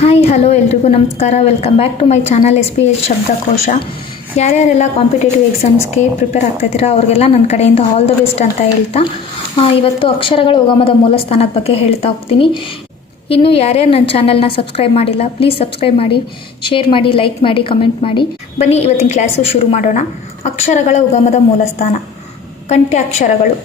Hi hello ಎಲ್ರಿಗೂ ನಮಸ್ಕಾರ. Welcome back to my channel S P H ಶಬ್ದಕೋಶ ಯಾರ್ಯಾರೆಲ್ಲ competitive ಎಕ್ಸಾಮ್ಸ್ಗೆ ಪ್ರಿಪೇರ್ ಆಗ್ತಾಯಿದ್ದೀರಾ ಅವ್ರಿಗೆಲ್ಲ ನನ್ನ ಕಡೆಯಿಂದ ಆಲ್ ದ ಬೆಸ್ಟ್ ಅಂತ ಹೇಳ್ತಾ ಇವತ್ತು ಅಕ್ಷರಗಳ ಉಗಮದ ಮೂಲ ಸ್ಥಾನದ ಬಗ್ಗೆ ಹೇಳ್ತಾ ಹೋಗ್ತೀನಿ. ಇನ್ನು ಯಾರ್ಯಾರು ನನ್ನ ಚಾನಲ್ನ ಸಬ್ಸ್ಕ್ರೈಬ್ ಮಾಡಿಲ್ಲ ಪ್ಲೀಸ್ ಸಬ್ಸ್ಕ್ರೈಬ್ ಮಾಡಿ ಶೇರ್ ಮಾಡಿ ಲೈಕ್ ಮಾಡಿ ಕಮೆಂಟ್ ಮಾಡಿ. ಬನ್ನಿ, ಇವತ್ತಿನ ಕ್ಲಾಸು ಶುರು ಮಾಡೋಣ. ಅಕ್ಷರಗಳ ಉಗಮದ ಮೂಲ ಸ್ಥಾನ. ಕಂಠ್ಯಾಕ್ಷರಗಳು.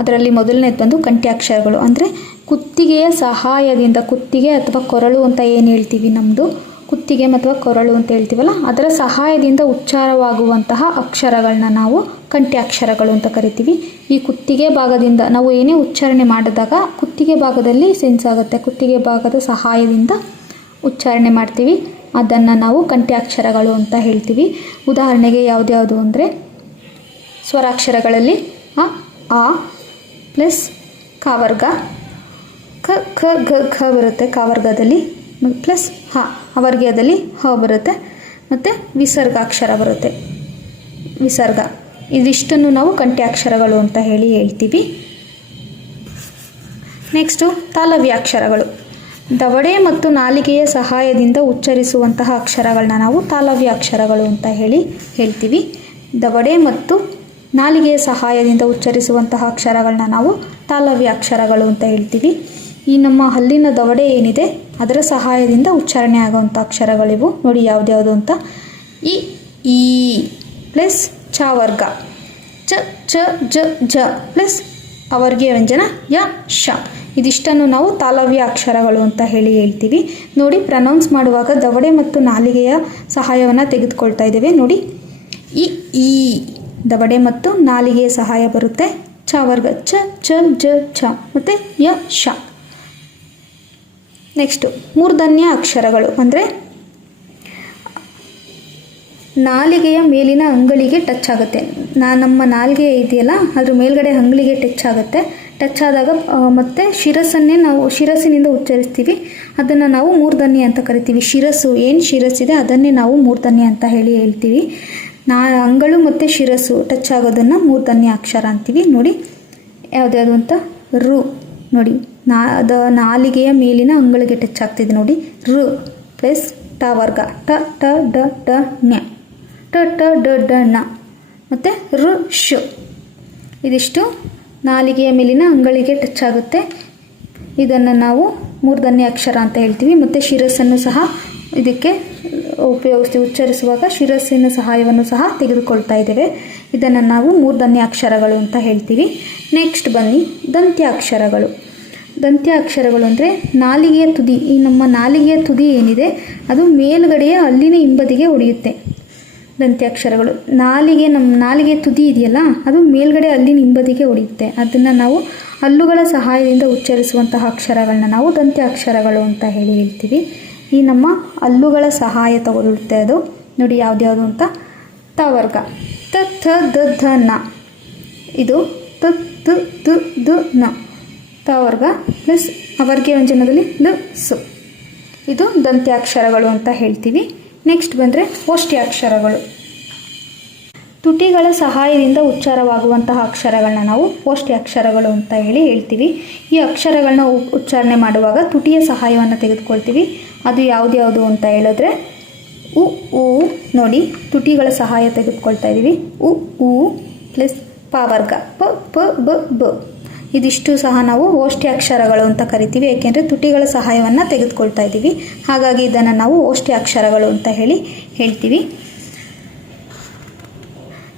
ಅದರಲ್ಲಿ ಮೊದಲನೇದು ಬಂದು ಕಂಠ್ಯಾಕ್ಷರಗಳು. ಅಂದರೆ ಕುತ್ತಿಗೆಯ ಸಹಾಯದಿಂದ, ಕುತ್ತಿಗೆ ಅಥವಾ ಕೊರಳು ಅಂತ ಏನು ಹೇಳ್ತೀವಿ ನಮ್ಮದು ಕುತ್ತಿಗೆ ಅಥವಾ ಕೊರಳು ಅಂತ ಹೇಳ್ತೀವಲ್ಲ, ಅದರ ಸಹಾಯದಿಂದ ಉಚ್ಚಾರವಾಗುವಂತಹ ಅಕ್ಷರಗಳನ್ನ ನಾವು ಕಂಠ್ಯಾಕ್ಷರಗಳು ಅಂತ ಕರಿತೀವಿ. ಈ ಕುತ್ತಿಗೆ ಭಾಗದಿಂದ ನಾವು ಏನೇ ಉಚ್ಚಾರಣೆ ಮಾಡಿದಾಗ ಕುತ್ತಿಗೆ ಭಾಗದಲ್ಲಿ ಸೆನ್ಸ್ ಆಗುತ್ತೆ. ಕುತ್ತಿಗೆ ಭಾಗದ ಸಹಾಯದಿಂದ ಉಚ್ಚಾರಣೆ ಮಾಡ್ತೀವಿ. ಅದನ್ನು ನಾವು ಕಂಠ್ಯಾಕ್ಷರಗಳು ಅಂತ ಹೇಳ್ತೀವಿ. ಉದಾಹರಣೆಗೆ ಯಾವುದ್ಯಾವುದು ಅಂದರೆ ಸ್ವರಾಕ್ಷರಗಳಲ್ಲಿ ಅ ಆ ಪ್ಲಸ್ ಕಾವರ್ಗ. ಕ ಖ ಗ ಖ ಬರುತ್ತೆ ಕಾವರ್ಗದಲ್ಲಿ. ಪ್ಲಸ್ ಹ, ಅವರ್ಗದಲ್ಲಿ ಹ ಬರುತ್ತೆ. ಮತ್ತು ವಿಸರ್ಗಾಕ್ಷರ ಬರುತ್ತೆ. ವಿಸರ್ಗ. ಇದಿಷ್ಟನ್ನು ನಾವು ಕಂಠ್ಯಾಕ್ಷರಗಳು ಅಂತ ಹೇಳಿ ಹೇಳ್ತೀವಿ. ನೆಕ್ಸ್ಟು ತಾಲವ್ಯಾಕ್ಷರಗಳು. ದವಡೆ ಮತ್ತು ನಾಲಿಗೆಯ ಸಹಾಯದಿಂದ ಉಚ್ಚರಿಸುವಂತಹ ಅಕ್ಷರಗಳನ್ನ ನಾವು ತಾಲವ್ಯಾಕ್ಷರಗಳು ಅಂತ ಹೇಳಿ ಹೇಳ್ತೀವಿ. ದವಡೆ ಮತ್ತು ನಾಲಿಗೆಯ ಸಹಾಯದಿಂದ ಉಚ್ಚರಿಸುವಂತಹ ಅಕ್ಷರಗಳನ್ನ ನಾವು ತಾಲವ್ಯ ಅಕ್ಷರಗಳು ಅಂತ ಹೇಳ್ತೀವಿ. ಈ ನಮ್ಮ ಹಲ್ಲಿನ ದವಡೆ ಏನಿದೆ, ಅದರ ಸಹಾಯದಿಂದ ಉಚ್ಚಾರಣೆ ಆಗುವಂಥ ಅಕ್ಷರಗಳಿವು. ನೋಡಿ ಯಾವ್ದ್ಯಾವುದು ಅಂತ. ಇ ಈ ಪ್ಲಸ್ ಚ ವರ್ಗ. ಚ ಚ, ಜ ಜ ಪ್ಲಸ್ ಅವರ್ಗೀಯ ವ್ಯಂಜನ ಯ ಶ ಇದಿಷ್ಟನ್ನು ನಾವು ತಾಲವ್ಯ ಅಕ್ಷರಗಳು ಅಂತ ಹೇಳಿ ಹೇಳ್ತೀವಿ. ನೋಡಿ ಪ್ರನೌನ್ಸ್ ಮಾಡುವಾಗ ದವಡೆ ಮತ್ತು ನಾಲಿಗೆಯ ಸಹಾಯವನ್ನು ತೆಗೆದುಕೊಳ್ತಾ ಇದ್ದೇವೆ. ನೋಡಿ. ಇ ಈ ದವಡೆ ಮತ್ತು ನಾಲಿಗೆಯ ಸಹಾಯ ಬರುತ್ತೆ. ಚ ವರ್ಗ, ಚ ಚ, ಜ ಛ ಮತ್ತು ಯ, ಶ. ನೆಕ್ಸ್ಟು ಮೂರ್ಧನ್ಯ ಅಕ್ಷರಗಳು ಅಂದರೆ ನಾಲಿಗೆಯ ಮೇಲಿನ ಅಂಗಳಿಗೆ ಟಚ್ ಆಗುತ್ತೆ. ನಾ ನಮ್ಮ ನಾಲಿಗೆ ಇದೆಯಲ್ಲ, ಅದ್ರ ಮೇಲ್ಗಡೆ ಅಂಗಳಿಗೆ ಟಚ್ ಆಗುತ್ತೆ. ಟಚ್ ಆದಾಗ ಮತ್ತು ಮತ್ತೆ ಶಿರಸ್ಸನ್ನೇ ನಾವು, ಶಿರಸ್ಸಿನಿಂದ ಉಚ್ಚರಿಸ್ತೀವಿ. ಅದನ್ನು ನಾವು ಮೂರ್ಧನ್ಯ ಅಂತ ಕರಿತೀವಿ. ಶಿರಸ್ಸು ಏನು ಶಿರಸ್ಸಿದೆ ಅದನ್ನೇ ನಾವು ಮೂರ್ಧನ್ಯ ಅಂತ ಹೇಳಿ ಹೇಳ್ತೀವಿ. ನಾ ಅಂಗಳು ಮತ್ತು ಶಿರಸ್ಸು ಟಚ್ ಆಗೋದನ್ನು ಮೂರ್ಧನ್ಯ ಅಕ್ಷರ ಅಂತೀವಿ. ನೋಡಿ, ಯಾವುದ್ಯಾವುದು ಅಂತ? ರು. ನೋಡಿ, ನಾ, ಅದ ನಾಲಿಗೆಯ ಮೇಲಿನ ಅಂಗಳಿಗೆ ಟಚ್ ಆಗ್ತಿದೆ ನೋಡಿ. ರು ಪ್ಲಸ್ ಟ ವರ್ಗ. ಟ ಟ, ಡ ಡ ನ್ಯ ಟ ಟ, ಡ ಡ, ಣ. ಮತ್ತು ರು ಶು ಇದಿಷ್ಟು ನಾಲಿಗೆಯ ಮೇಲಿನ ಅಂಗಳಿಗೆ ಟಚ್ ಆಗುತ್ತೆ. ಇದನ್ನು ನಾವು ಮೂರ್ಧನ್ಯ ಅಕ್ಷರ ಅಂತ ಹೇಳ್ತೀವಿ. ಮತ್ತು ಶಿರಸ್ಸನ್ನು ಸಹ ಇದಕ್ಕೆ ಉಪಯೋಗಿಸ್ತೀವಿ ಉಚ್ಚರಿಸುವಾಗ ಶಿರಸ್ಸಿನ ಸಹಾಯವನ್ನು ಸಹ ತೆಗೆದುಕೊಳ್ತಾ ಇದ್ದೇವೆ. ಇದನ್ನು ನಾವು ಮೂರ್ಧನ್ಯ ಅಕ್ಷರಗಳು ಅಂತ ಹೇಳ್ತೀವಿ. ನೆಕ್ಸ್ಟ್ ಬನ್ನಿ, ದಂತ್ಯಾಕ್ಷರಗಳು. ದಂತ್ಯಾಕ್ಷರಗಳು ಅಂದರೆ ನಾಲಿಗೆಯ ತುದಿ. ಈ ನಮ್ಮ ನಾಲಿಗೆಯ ತುದಿ ಏನಿದೆ? ಅದು ಮೇಲುಗಡೆಯ ಅಲ್ಲಿನ ಹಿಂಬದಿಗೆ ಹೊಡೆಯುತ್ತೆ ದಂತ್ಯಾಕ್ಷರಗಳು. ನಾಲಿಗೆ ನಮ್ಮ ನಾಲಿಗೆ ತುದಿ ಇದೆಯಲ್ಲ, ಅದು ಮೇಲ್ಗಡೆ ಅಲ್ಲಿನ ಹಿಂಬದಿಗೆ ಹೊಡೆಯುತ್ತೆ ಅದನ್ನು ನಾವು ಹಲ್ಲುಗಳ ಸಹಾಯದಿಂದ ಉಚ್ಚರಿಸುವಂತಹ ಅಕ್ಷರಗಳನ್ನ ನಾವು ದಂತ್ಯಾಕ್ಷರಗಳು ಅಂತ ಹೇಳಿ ಹೇಳ್ತೀವಿ. ಈ ನಮ್ಮ ಹಲ್ಲುಗಳ ಸಹಾಯ ತಗೊಳ್ಳುತ್ತೆ ಅದು. ನೋಡಿ ಯಾವ್ದ್ಯಾವುದು ಅಂತ? ತ ವರ್ಗ ತ, ಥ, ದ, ಧ, ನ. ಇದು ತ ತ, ದು, ದ, ನ. ತ ವರ್ಗ ಪ್ಲಸ್ ಅವರ್ಗೆ ವ್ಯಂಜನದಲ್ಲಿ ಲ ಸು. ಇದು ದಂತ್ಯಾಕ್ಷರಗಳು ಅಂತ ಹೇಳ್ತೀವಿ. ನೆಕ್ಸ್ಟ್ ಬಂದರೆ ಓಷ್ಟ್ಯಾಕ್ಷರಗಳು ತುಟಿಗಳ ಸಹಾಯದಿಂದ ಉಚ್ಚಾರವಾಗುವಂತಹ ಅಕ್ಷರಗಳನ್ನ ನಾವು ಓಷ್ಟ್ಯಾಕ್ಷರಗಳು ಅಂತ ಹೇಳಿ ಹೇಳ್ತೀವಿ. ಈ ಅಕ್ಷರಗಳನ್ನ ಉಚ್ಚಾರಣೆ ಮಾಡುವಾಗ ತುಟಿಯ ಸಹಾಯವನ್ನು ತೆಗೆದುಕೊಳ್ತೀವಿ. ಅದು ಯಾವುದ್ಯಾವುದು ಅಂತ ಹೇಳಿದ್ರೆ, ಉ ಊ ನೋಡಿ, ತುಟಿಗಳ ಸಹಾಯ ತೆಗೆದುಕೊಳ್ತಾ ಇದ್ದೀವಿ. ಉ ಊ ಪ್ಲಸ್ ಪಾವರ್ಗ ವರ್ಗ. ಪ ಪ, ಬ ಬ. ಇದಿಷ್ಟು ಸಹ ನಾವು ಓಷ್ಟ್ಯಾಕ್ಷರಗಳು ಅಂತ ಕರಿತೀವಿ. ಏಕೆಂದರೆ ತುಟಿಗಳ ಸಹಾಯವನ್ನು ತೆಗೆದುಕೊಳ್ತಾ ಇದ್ದೀವಿ. ಹಾಗಾಗಿ ಇದನ್ನು ನಾವು ಓಷ್ಟ್ಯಾಕ್ಷರಗಳು ಅಂತ ಹೇಳಿ ಹೇಳ್ತೀವಿ.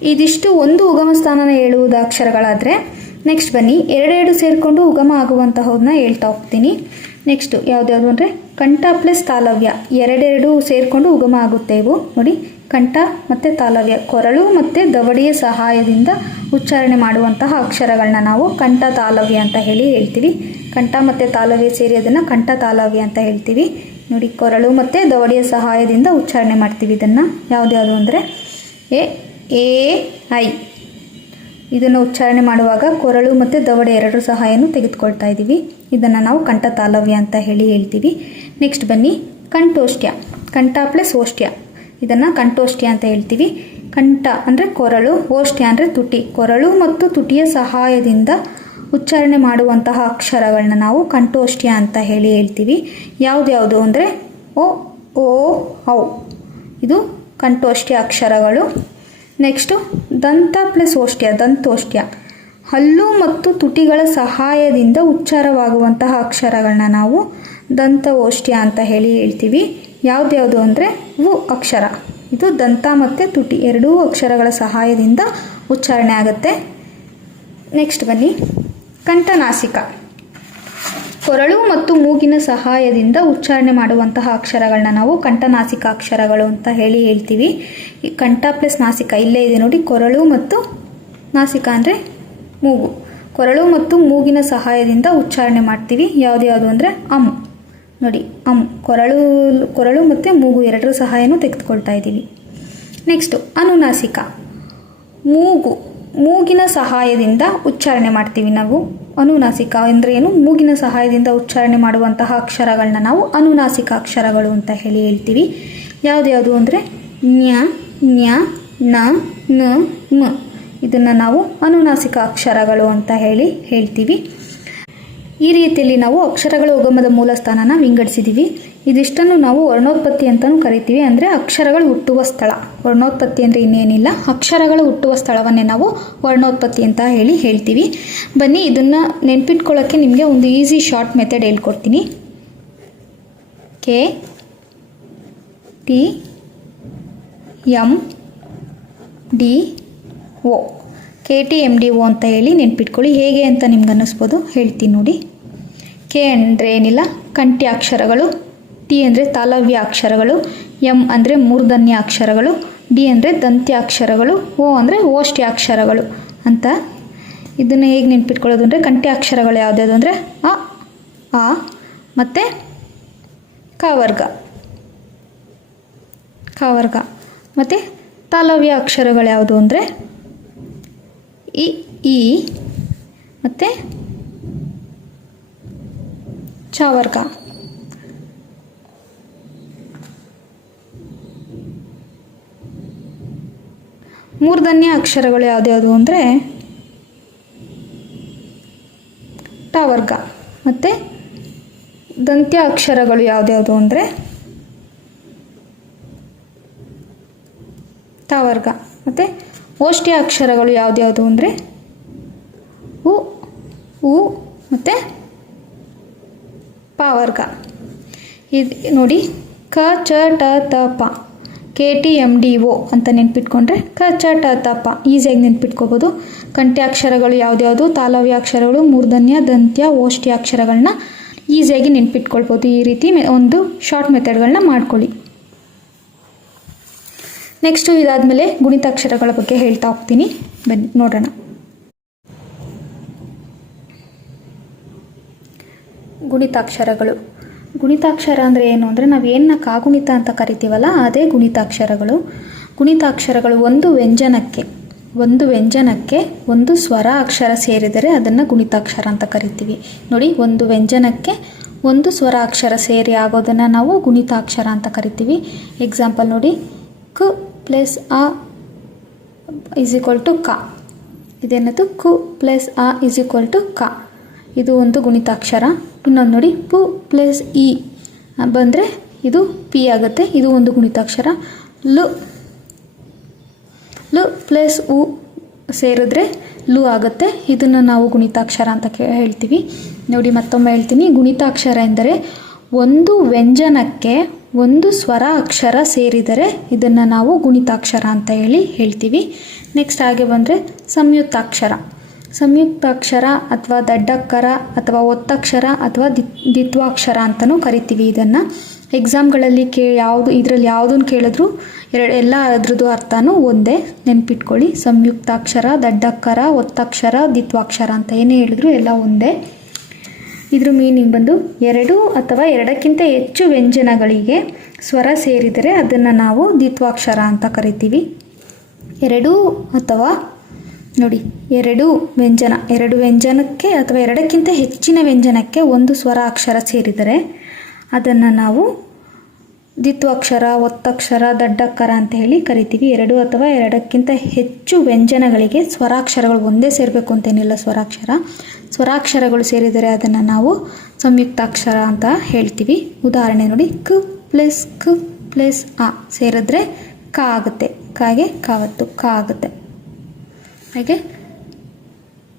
ಇದಿಷ್ಟು ಒಂದು ಉಗಮ ಸ್ಥಾನನ ಹೇಳುವುದು ಅಕ್ಷರಗಳಾದರೆ ನೆಕ್ಸ್ಟ್ ಬನ್ನಿ. ಎರಡೆರಡು ಸೇರಿಕೊಂಡು ಉಗಮ ಆಗುವಂತಹದನ್ನ ಹೇಳ್ತಾ ಹೋಗ್ತೀನಿ. ನೆಕ್ಸ್ಟು ಯಾವುದ್ಯಾವುದು ಅಂದರೆ, ಕಂಠ ಪ್ಲಸ್ ತಾಲವ್ಯ. ಎರಡೆರಡು ಸೇರಿಕೊಂಡು ಉಗಮ ಆಗುತ್ತೆ ಇವು. ನೋಡಿ, ಕಂಠ ಮತ್ತು ತಾಲವ್ಯ. ಕೊರಳು ಮತ್ತು ದವಡಿಯ ಸಹಾಯದಿಂದ ಉಚ್ಚಾರಣೆ ಮಾಡುವಂತಹ ಅಕ್ಷರಗಳನ್ನ ನಾವು ಕಂಠ ತಾಲವ್ಯ ಅಂತ ಹೇಳಿ ಹೇಳ್ತೀವಿ. ಕಂಠ ಮತ್ತು ತಾಲವ್ಯ ಸೇರಿ ಅದನ್ನು ಕಂಠ ತಾಲವ್ಯ ಅಂತ ಹೇಳ್ತೀವಿ. ನೋಡಿ, ಕೊರಳು ಮತ್ತು ದವಡಿಯ ಸಹಾಯದಿಂದ ಉಚ್ಚಾರಣೆ ಮಾಡ್ತೀವಿ ಇದನ್ನು. ಯಾವುದ್ಯಾವುದು ಅಂದರೆ, ಎ ಎ ಐ. ಇದನ್ನು ಉಚ್ಚಾರಣೆ ಮಾಡುವಾಗ ಕೊರಳು ಮತ್ತು ದವಡೆ ಎರಡರ ಸಹಾಯನೂ ತೆಗೆದುಕೊಳ್ತಾ ಇದ್ದೀವಿ. ಇದನ್ನು ನಾವು ಕಂಠ ತಾಲವ್ಯ ಅಂತ ಹೇಳಿ ಹೇಳ್ತೀವಿ. ನೆಕ್ಸ್ಟ್ ಬನ್ನಿ. ಕಂಠೋಷ್ಟ್ಯ. ಕಂಠ ಪ್ಲಸ್ ಓಷ್ಟ್ಯ. ಇದನ್ನು ಕಂಠೋಷ್ಟ್ಯ ಅಂತ ಹೇಳ್ತೀವಿ. ಕಂಠ ಅಂದರೆ ಕೊರಳು, ಓಷ್ಟ್ಯ ಅಂದರೆ ತುಟಿ. ಕೊರಳು ಮತ್ತು ತುಟಿಯ ಸಹಾಯದಿಂದ ಉಚ್ಚಾರಣೆ ಮಾಡುವಂತಹ ಅಕ್ಷರಗಳನ್ನ ನಾವು ಕಂಠೋಷ್ಟ್ಯ ಅಂತ ಹೇಳಿ ಹೇಳ್ತೀವಿ. ಯಾವುದ್ಯಾವುದು ಅಂದರೆ ಓ ಓ, ಔ. ಇದು ಕಂಠೋಷ್ಟ್ಯ ಅಕ್ಷರಗಳು. ನೆಕ್ಸ್ಟು ದಂತ ಪ್ಲಸ್ ಓಷ್ಟ್ಯ ದಂತೋಷ್ಟ್ಯ. ಹಲ್ಲು ಮತ್ತು ತುಟಿಗಳ ಸಹಾಯದಿಂದ ಉಚ್ಚಾರವಾಗುವಂತಹ ಅಕ್ಷರಗಳನ್ನ ನಾವು ದಂತ ಓಷ್ಟ್ಯ ಅಂತ ಹೇಳಿ ಹೇಳ್ತೀವಿ. ಯಾವ್ದ್ಯಾವುದು ಅಂದರೆ ವು ಅಕ್ಷರ. ಇದು ದಂತ ಮತ್ತು ತುಟಿ, ಎರಡೂ ಅಕ್ಷರಗಳ ಸಹಾಯದಿಂದ ಉಚ್ಚಾರಣೆ ಆಗುತ್ತೆ. ನೆಕ್ಸ್ಟ್ ಬನ್ನಿ. ಕಂಠನಾಸಿಕ. ಕೊರಳು ಮತ್ತು ಮೂಗಿನ ಸಹಾಯದಿಂದ ಉಚ್ಚಾರಣೆ ಮಾಡುವಂತಹ ಅಕ್ಷರಗಳನ್ನ ನಾವು ಕಂಠನಾಸಿಕ ಅಕ್ಷರಗಳು ಅಂತ ಹೇಳಿ ಹೇಳ್ತೀವಿ. ಈ ಕಂಠ ಪ್ಲಸ್ ನಾಸಿಕ ಇಲ್ಲೇ ಇದೆ ನೋಡಿ, ಕೊರಳು ಮತ್ತು ನಾಸಿಕ ಅಂದರೆ ಮೂಗು. ಕೊರಳು ಮತ್ತು ಮೂಗಿನ ಸಹಾಯದಿಂದ ಉಚ್ಚಾರಣೆ ಮಾಡ್ತೀವಿ. ಯಾವುದ್ಯಾವುದು ಅಂದರೆ ಅಮ್. ನೋಡಿ, ಅಮ್. ಕೊರಳು ಕೊರಳು ಮತ್ತು ಮೂಗು ಎರಡರ ಸಹಾಯನೂ ತೆಗೆದುಕೊಳ್ತಾ ಇದ್ದೀವಿ. ನೆಕ್ಸ್ಟು ಅನುನಾಸಿಕ. ಮೂಗು, ಮೂಗಿನ ಸಹಾಯದಿಂದ ಉಚ್ಚಾರಣೆ ಮಾಡ್ತೀವಿ ನಾವು. ಅನುನಾಸಿಕ ಅಂದರೆ ಏನು? ಮೂಗಿನ ಸಹಾಯದಿಂದ ಉಚ್ಚಾರಣೆ ಮಾಡುವಂತಹ ಅಕ್ಷರಗಳನ್ನ ನಾವು ಅನುನಾಸಿಕ ಅಕ್ಷರಗಳು ಅಂತ ಹೇಳಿ ಹೇಳ್ತೀವಿ. ಯಾವ್ದ್ಯಾವುದು ಅಂದರೆ? ನ್ಯ ನ್ಯ, ನ ನ, ಮ. ಇದನ್ನು ನಾವು ಅನುನಾಸಿಕ ಅಕ್ಷರಗಳು ಅಂತ ಹೇಳಿ ಹೇಳ್ತೀವಿ. ಈ ರೀತಿಯಲ್ಲಿ ನಾವು ಅಕ್ಷರಗಳ ಉಗಮದ ಮೂಲ ಸ್ಥಾನನ ವಿಂಗಡಿಸಿದ್ದೀವಿ ಇದಿಷ್ಟನ್ನು ನಾವು ವರ್ಣೋತ್ಪತ್ತಿ ಅಂತಲೂ ಕರಿತೀವಿ. ಅಂದರೆ ಅಕ್ಷರಗಳು ಹುಟ್ಟುವ ಸ್ಥಳ. ವರ್ಣೋತ್ಪತ್ತಿ ಅಂದರೆ ಇನ್ನೇನಿಲ್ಲ. ಅಕ್ಷರಗಳು ಹುಟ್ಟುವ ಸ್ಥಳವನ್ನೇ ನಾವು ವರ್ಣೋತ್ಪತ್ತಿ ಅಂತ ಹೇಳಿ ಹೇಳ್ತೀವಿ. ಬನ್ನಿ, ಇದನ್ನು ನೆನ್ಪಿಟ್ಕೊಳ್ಳೋಕ್ಕೆ ನಿಮಗೆ ಒಂದು ಈಸಿ ಶಾರ್ಟ್ ಮೆಥಡ್ ಹೇಳ್ಕೊಡ್ತೀನಿ. K T M D O K T M D O ಅಂತ ಹೇಳಿ ನೆನ್ಪಿಟ್ಕೊಳ್ಳಿ. ಹೇಗೆ ಅಂತ ನಿಮ್ಗೆ ಅನ್ನಿಸ್ಬೋದು ಹೇಳ್ತೀನಿ ನೋಡಿ. ಕೆ ಅಂದರೆ ಏನಿಲ್ಲ? ಕಂಠ್ಯ ಅಕ್ಷರಗಳು ಟಿ ಅಂದರೆ ತಾಲವ್ಯ ಅಕ್ಷರಗಳು ಎಂ ಅಂದರೆ ಮೂರ್ಧನ್ಯ ಅಕ್ಷರಗಳು ಡಿ ಅಂದರೆ ದಂತ್ಯ ಅಕ್ಷರಗಳು ಓ ಅಂದರೆ ಓಷ್ಠ್ಯ ಅಕ್ಷರಗಳು ಅಂತ. ಇದನ್ನು ಹೇಗೆ ನೆನ್ಪಿಟ್ಕೊಳ್ಳೋದು ಅಂದರೆ ಕಂಠ್ಯ ಅಕ್ಷರಗಳು ಯಾವುದ್ಯಾವುದು ಅಂದರೆ ಅ, ಆ ಮತ್ತು ಕವರ್ಗ. ಕವರ್ಗ. ಮತ್ತು ತಾಲವ್ಯ ಅಕ್ಷರಗಳು ಯಾವುದು ಅಂದರೆ ಇ, ಈ ಮತ್ತು ಚಾವರ್ಗ. ಮೂರ್ಧನ್ಯ ಅಕ್ಷರಗಳು ಯಾವುದ್ಯಾವುದು ಅಂದರೆ ಟಾವರ್ಗ. ಮತ್ತು ದಂತ್ಯ ಅಕ್ಷರಗಳು ಯಾವುದ್ಯಾವುದು ಅಂದರೆ ತಾವರ್ಗ ಮತ್ತು ಓಷ್ಠ್ಯ ಅಕ್ಷರಗಳು ಯಾವ್ದ್ಯಾವುದು ಅಂದರೆ ಉ ಉ, ಮತ್ತು ಪಾವರ್ಗ. ಇದು ನೋಡಿ ಕ, ಚ, ಟ, ತ, ಪ. K T M D O ಅಂತ ನೆನ್ಪಿಟ್ಕೊಂಡ್ರೆ ಕ ಚ ಟ ತ ಪ ಈಸಿಯಾಗಿ ನೆನ್ಪಿಟ್ಕೋಬೋದು. ಕಂಠ್ಯಾಕ್ಷರಗಳು ತಾಲವ್ಯ ಅಕ್ಷರಗಳು ಮೂರ್ಧನ್ಯ, ದಂತ್ಯ ಓಷ್ಠಿ ಅಕ್ಷರಗಳನ್ನ ಈಸಿಯಾಗಿ ನೆನ್ಪಿಟ್ಕೊಳ್ಬೋದು. ಈ ರೀತಿ ಒಂದು ಶಾರ್ಟ್ ಮೆಥಡ್ಗಳನ್ನ ಮಾಡ್ಕೊಳ್ಳಿ. ನೆಕ್ಸ್ಟು ಇದಾದಮೇಲೆ ಗುಣಿತಾಕ್ಷರಗಳ ಬಗ್ಗೆ ಹೇಳ್ತಾ ಹೋಗ್ತೀನಿ. ಬನ್ನಿ, ನೋಡೋಣ. ಗುಣಿತಾಕ್ಷರಗಳು. ಗುಣಿತಾಕ್ಷರ ಅಂದರೆ ಏನು? ಅಂದರೆ ನಾವು ಏನನ್ನ ಕಾಗುಣಿತ ಅಂತ ಕರಿತೀವಲ್ಲ, ಅದೇ ಗುಣಿತಾಕ್ಷರಗಳು. ಗುಣಿತಾಕ್ಷರಗಳು ಒಂದು ವ್ಯಂಜನಕ್ಕೆ ಒಂದು ವ್ಯಂಜನಕ್ಕೆ ಒಂದು ಸ್ವರ ಅಕ್ಷರ ಸೇರಿದರೆ ಅದನ್ನು ಗುಣಿತಾಕ್ಷರ ಅಂತ ಕರಿತೀವಿ. ನೋಡಿ, ಒಂದು ವ್ಯಂಜನಕ್ಕೆ ಒಂದು ಸ್ವರ ಅಕ್ಷರ ಸೇರಿ ಆಗೋದನ್ನು ನಾವು ಗುಣಿತಾಕ್ಷರ ಅಂತ ಕರಿತೀವಿ. ಎಕ್ಸಾಂಪಲ್ ನೋಡಿ, ಕ್ ಪ್ಲಸ್ ಆ ಇಸ್ ಈಕ್ವಲ್ ಟು ಕ. ಇದೇನದು? ಕು ಪ್ಲಸ್ ಆ ಇಸ್ ಈಕ್ವಲ್ ಟು ಕ. ಇದು ಒಂದು ಗುಣಿತಾಕ್ಷರ. ಇನ್ನೊಂದು ನೋಡಿ, ಪು ಪ್ಲಸ್ ಇ ಬಂದರೆ ಇದು ಪಿ ಆಗುತ್ತೆ. ಇದು ಒಂದು ಗುಣಿತಾಕ್ಷರ. ಲು ಲು ಪ್ಲಸ್ ಉ ಸೇರಿದ್ರೆ ಲು ಆಗುತ್ತೆ. ಇದನ್ನು ನಾವು ಗುಣಿತಾಕ್ಷರ ಅಂತ ಹೇಳ್ತೀವಿ. ನೋಡಿ, ಮತ್ತೊಮ್ಮೆ ಹೇಳ್ತೀನಿ. ಗುಣಿತಾಕ್ಷರ ಎಂದರೆ ಒಂದು ವ್ಯಂಜನಕ್ಕೆ ಒಂದು ಸ್ವರ ಅಕ್ಷರ ಸೇರಿದರೆ ಇದನ್ನು ನಾವು ಗುಣಿತಾಕ್ಷರ ಅಂತ ಹೇಳಿ ಹೇಳ್ತೀವಿ. ನೆಕ್ಸ್ಟ್ ಹಾಗೆ ಬಂದರೆ ಸಂಯುಕ್ತಾಕ್ಷರ. ಸಂಯುಕ್ತಾಕ್ಷರ ಅಥವಾ ದಡ್ಡಕ್ಕರ ಅಥವಾ ಒತ್ತಕ್ಷರ ಅಥವಾ ದಿ ದಿತ್ವಾಕ್ಷರ ಅಂತಲೂ ಕರಿತೀವಿ. ಇದನ್ನು ಎಕ್ಸಾಮ್ಗಳಲ್ಲಿ ಕೇ, ಯಾವುದು, ಇದರಲ್ಲಿ ಯಾವುದನ್ನು ಕೇಳಿದ್ರು ಎರಡು, ಎಲ್ಲ ಅದ್ರದ್ದು ಅರ್ಥನೂ ಒಂದೇ. ನೆನ್ಪಿಟ್ಕೊಳ್ಳಿ. ಸಂಯುಕ್ತಾಕ್ಷರ ದಡ್ಡಕ್ಕರ ಒತ್ತಕ್ಷರ ದಿತ್ವಾಕ್ಷರ ಅಂತ ಏನೇ ಹೇಳಿದ್ರು ಎಲ್ಲ ಒಂದೇ. ಇದ್ರ ಮೀನಿಂಗ್ ಬಂದು ಎರಡು ಅಥವಾ ಎರಡಕ್ಕಿಂತ ಹೆಚ್ಚು ವ್ಯಂಜನಗಳಿಗೆ ಸ್ವರ ಸೇರಿದರೆ ಅದನ್ನು ನಾವು ದಿತ್ವಾಕ್ಷರ ಅಂತ ಕರಿತೀವಿ. ಎರಡು ಅಥವಾ ನೋಡಿ, ಎರಡು ವ್ಯಂಜನ, ಎರಡು ವ್ಯಂಜನಕ್ಕೆ ಅಥವಾ ಎರಡಕ್ಕಿಂತ ಹೆಚ್ಚಿನ ವ್ಯಂಜನಕ್ಕೆ ಒಂದು ಸ್ವರ ಅಕ್ಷರ ಸೇರಿದರೆ ಅದನ್ನು ನಾವು ದ್ವಿತ್ವಾಕ್ಷರ, ಒತ್ತಕ್ಷರ ದಡ್ಡಕ್ಕರ ಅಂತ ಹೇಳಿ ಕರಿತೀವಿ. ಎರಡು ಅಥವಾ ಎರಡಕ್ಕಿಂತ ಹೆಚ್ಚು ವ್ಯಂಜನಗಳಿಗೆ ಸ್ವರಾಕ್ಷರಗಳು ಒಂದೇ ಸೇರಬೇಕು ಅಂತೇನಿಲ್ಲ ಸ್ವರಾಕ್ಷರ. ಸ್ವರಾಕ್ಷರಗಳು ಸೇರಿದರೆ ಅದನ್ನು ನಾವು ಸಂಯುಕ್ತಾಕ್ಷರ ಅಂತ ಹೇಳ್ತೀವಿ. ಉದಾಹರಣೆ ನೋಡಿ, ಕ್ ಪ್ಲಸ್ ಕ್ ಪ್ಲಸ್ ಆ ಸೇರಿದ್ರೆ ಕ ಆಗುತ್ತೆ. ಕಾಗೆ ಕಾವತ್ತು, ಕ ಆಗುತ್ತೆ. ಹಾಗೆ?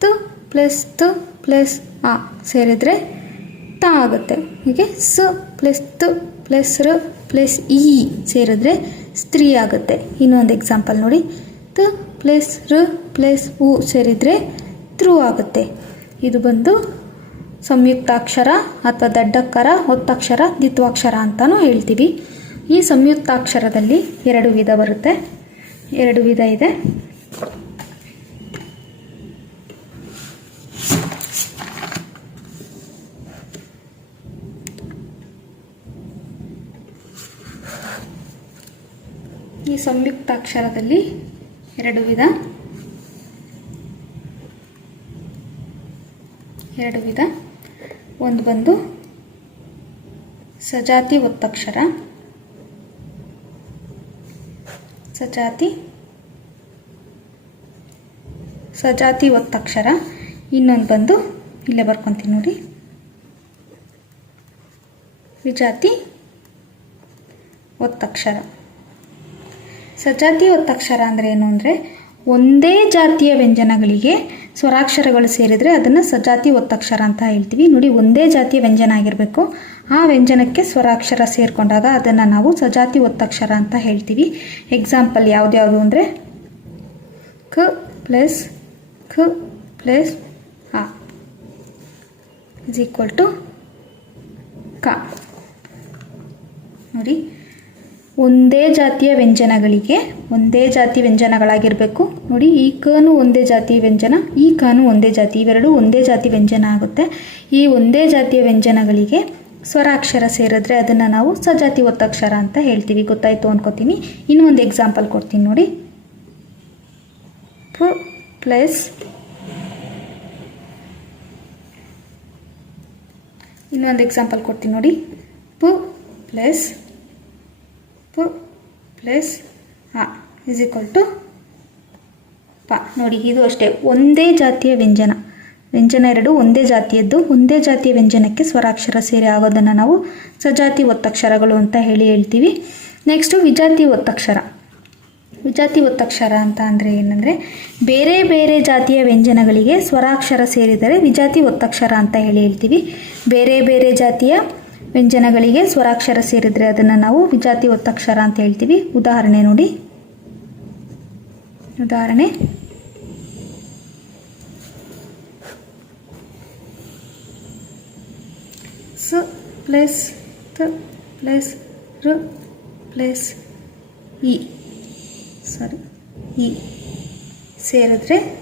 ತು ಪ್ಲಸ್ ತು ಪ್ಲಸ್ ಆ ಸೇರಿದರೆ ತ ಆಗುತ್ತೆ. ಹೀಗೆ ಸು ಪ್ಲಸ್ ತು ಪ್ಲಸ್ ರ ಪ್ಲಸ್ ಇ ಸೇರಿದ್ರೆ ಸ್ತ್ರೀ ಆಗುತ್ತೆ. ಇನ್ನೊಂದು ಎಕ್ಸಾಂಪಲ್ ನೋಡಿ. ತು ಪ್ಲಸ್ ರ ಪ್ಲಸ್ ಉ ಸೇರಿದರೆ ತ್ರೂ ಆಗುತ್ತೆ. ಇದು ಬಂದು ಸಂಯುಕ್ತಾಕ್ಷರ ಅಥವಾ ದಡ್ಡಕ್ಕರ, ಒತ್ತಕ್ಷರ, ದ್ವಿತ್ವಾಕ್ಷರ ಅಂತಲೂ ಹೇಳ್ತೀವಿ. ಈ ಸಂಯುಕ್ತಾಕ್ಷರದಲ್ಲಿ ಎರಡು ವಿಧ ಬರುತ್ತೆ. ಎರಡು ವಿಧ ಇದೆ ಈ ಸಂಯುಕ್ತಾಕ್ಷರದಲ್ಲಿ ಎರಡು ವಿಧ. ಎರಡು ವಿಧ. ಒಂದು ಬಂದು ಸಜಾತಿ ಒತ್ತಕ್ಷರ. ಸಜಾತಿ. ಸಜಾತಿ ಒತ್ತಕ್ಷರ. ಇನ್ನೊಂದು ಬಂದು ಇಲ್ಲೇ ಬರ್ಕೊತೀನಿ ನೋಡಿ. ವಿಜಾತಿ ಒತ್ತಕ್ಷರ. ಸಜಾತಿ ಒತ್ತಕ್ಷರ ಅಂದರೆ ಏನು ಅಂದರೆ ಒಂದೇ ಜಾತಿಯ ವ್ಯಂಜನಗಳಿಗೆ ಸ್ವರಾಕ್ಷರಗಳು ಸೇರಿದರೆ ಅದನ್ನು ಸಜಾತಿ ಒತ್ತಕ್ಷರ ಅಂತ ಹೇಳ್ತೀವಿ. ನೋಡಿ, ಒಂದೇ ಜಾತಿಯ ವ್ಯಂಜನ ಆಗಿರಬೇಕು. ಆ ವ್ಯಂಜನಕ್ಕೆ ಸ್ವರಾಕ್ಷರ ಸೇರಿಕೊಂಡಾಗ ಅದನ್ನು ನಾವು ಸಜಾತಿ ಒತ್ತಕ್ಷರ ಅಂತ ಹೇಳ್ತೀವಿ. ಎಕ್ಸಾಂಪಲ್ ಯಾವುದ್ಯಾವುದು ಅಂದರೆ ಕ ಪ್ಲಸ್ ಖ ಪ್ಲಸ್ ಆ ಇಸ್ ಈಕ್ವಲ್ ಟು ಕ. ನೋಡಿ ಒಂದೇ ಜಾತಿಯ ವ್ಯಂಜನಗಳಿಗೆ, ಒಂದೇ ಜಾತಿ ವ್ಯಂಜನಗಳಾಗಿರಬೇಕು. ನೋಡಿ, ಈ ಕನು ಒಂದೇ ಜಾತಿ ವ್ಯಂಜನ, ಈ ಕನು ಒಂದೇ ಜಾತಿ, ಇವೆರಡು ಒಂದೇ ಜಾತಿ ವ್ಯಂಜನ ಆಗುತ್ತೆ. ಈ ಒಂದೇ ಜಾತಿಯ ವ್ಯಂಜನಗಳಿಗೆ ಸ್ವರಾಕ್ಷರ ಸೇರಿದ್ರೆ ಅದನ್ನು ನಾವು ಸಜಾತಿ ಒತ್ತಕ್ಷರ ಅಂತ ಹೇಳ್ತೀವಿ. ಗೊತ್ತಾಯ್ತು ಅನ್ಕೋತೀನಿ. ಇನ್ನೊಂದು ಎಕ್ಸಾಂಪಲ್ ಕೊಡ್ತೀನಿ ನೋಡಿ. ಪ್ಲಸ್ ಇನ್ನೊಂದು ಎಕ್ಸಾಂಪಲ್ ಕೊಡ್ತೀನಿ ನೋಡಿ. ಪು ಪ್ಲಸ್ ಪು ಪ್ಲಸ್ ಆ ಇಸ್ ಈಕ್ವಲ್ ಟು ಪ. ನೋಡಿ, ಇದು ಅಷ್ಟೇ. ಒಂದೇ ಜಾತಿಯ ವ್ಯಂಜನ. ವ್ಯಂಜನ ಎರಡು, ಒಂದೇ ಜಾತಿಯದ್ದು, ಒಂದೇ ಜಾತಿಯ ವ್ಯಂಜನಕ್ಕೆ ಸ್ವರಾಕ್ಷರ ಸೇರಿ ಆಗೋದನ್ನು ನಾವು ಸಜಾತಿ ಒತ್ತಕ್ಷರಗಳು ಅಂತ ಹೇಳಿ ಹೇಳ್ತೀವಿ. ನೆಕ್ಸ್ಟು ವಿಜಾತಿ ಒತ್ತಕ್ಷರ. ವಿಜಾತಿ ಒತ್ತಕ್ಷರ ಅಂತ ಅಂದರೆ ಏನಂದರೆ, ಬೇರೆ ಬೇರೆ ಜಾತಿಯ ವ್ಯಂಜನಗಳಿಗೆ ಸ್ವರಾಕ್ಷರ ಸೇರಿದರೆ ವಿಜಾತಿ ಒತ್ತಕ್ಷರ ಅಂತ ಹೇಳಿ ಹೇಳ್ತೀವಿ. ಬೇರೆ ಬೇರೆ ಜಾತಿಯ ವ್ಯಂಜನಗಳಿಗೆ ಸ್ವರಾಕ್ಷರ ಸೇರಿದರೆ ಅದನ್ನು ನಾವು ವಿಜಾತಿ ಒತ್ತಕ್ಷರ ಅಂತ ಹೇಳ್ತೀವಿ. ಉದಾಹರಣೆ ನೋಡಿ. ಉದಾಹರಣೆ. ಸ ಪ್ಲಸ್ ತ ಪ್ಲಸ್ ರ ಪ್ಲಸ್ ಇ. ಸಾರಿ, ಇ. ಸೇರಿದ್ರೆ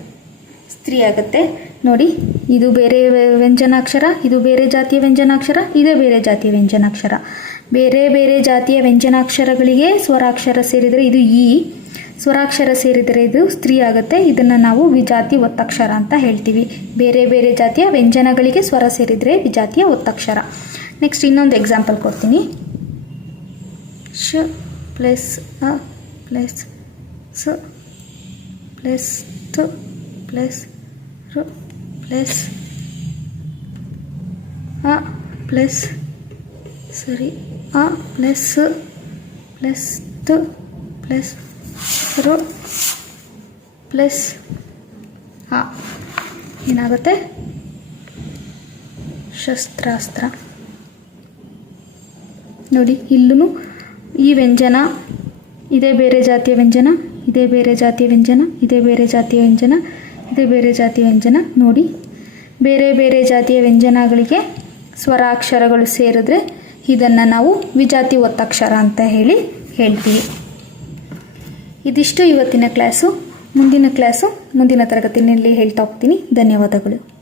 ಸ್ತ್ರೀ ಆಗುತ್ತೆ. ನೋಡಿ, ಇದು ಬೇರೆ ವ್ಯಂಜನಾಕ್ಷರ, ಇದು ಬೇರೆ ಜಾತಿಯ ವ್ಯಂಜನಾಕ್ಷರ, ಇದೇ ಬೇರೆ ಜಾತಿಯ ವ್ಯಂಜನಾಕ್ಷರ. ಬೇರೆ ಬೇರೆ ಜಾತಿಯ ವ್ಯಂಜನಾಕ್ಷರಗಳಿಗೆ ಸ್ವರಾಕ್ಷರ ಸೇರಿದರೆ ಇದು ಇ ಸ್ವರಾಕ್ಷರ ಸೇರಿದರೆ ಇದು ಸ್ತ್ರೀ ಆಗುತ್ತೆ. ಇದನ್ನು ನಾವು ವಿಜಾತಿ ಒತ್ತಕ್ಷರ ಅಂತ ಹೇಳ್ತೀವಿ. ಬೇರೆ ಬೇರೆ ಜಾತಿಯ ವ್ಯಂಜನಗಳಿಗೆ ಸ್ವರ ಸೇರಿದರೆ ವಿಜಾತಿಯ ಒತ್ತಕ್ಷರ. ನೆಕ್ಸ್ಟ್ ಇನ್ನೊಂದು ಎಕ್ಸಾಂಪಲ್ ಕೊಡ್ತೀನಿ. ಶ ಪ್ಲಸ್ ಅ ಪ್ಲಸ್ ಸ ಪ್ಲಸ್ ತ ಪ್ಲಸ್ ರ ಪ್ಲಸ್. ಅ ಪ್ಲಸ್. ಸರಿ. ಅ ಪ್ಲಸ್. ಪ್ಲಸ್ ತ, ಪ್ಲಸ್ ರು, ಪ್ಲಸ್ ಅ ಏನಾಗುತ್ತೆ? ಶಸ್ತ್ರಾಸ್ತ್ರ. ನೋಡಿ ಇಲ್ಲೂ ಈ ವ್ಯಂಜನ, ಇದೇ ಬೇರೆ ಜಾತಿಯ ವ್ಯಂಜನ, ಇದೇ ಬೇರೆ ಜಾತಿಯ ವ್ಯಂಜನ, ಇದೇ ಬೇರೆ ಜಾತಿಯ ವ್ಯಂಜನ. ಇದೇ ಬೇರೆ ಜಾತಿಯ ವ್ಯಂಜನ. ನೋಡಿ. ಬೇರೆ ಬೇರೆ ಜಾತಿಯ ವ್ಯಂಜನಗಳಿಗೆ ಸ್ವರಾಕ್ಷರಗಳು ಸೇರಿದ್ರೆ ಇದನ್ನು ನಾವು ವಿಜಾತಿ ಒತ್ತಕ್ಷರ ಅಂತ ಹೇಳಿ ಹೇಳ್ತೀವಿ. ಇದಿಷ್ಟು ಇವತ್ತಿನ ಕ್ಲಾಸು ಮುಂದಿನ ಕ್ಲಾಸು ಮುಂದಿನ ತರಗತಿಯಲ್ಲಿ ಹೇಳ್ತಾ ಹೋಗ್ತೀನಿ. ಧನ್ಯವಾದಗಳು.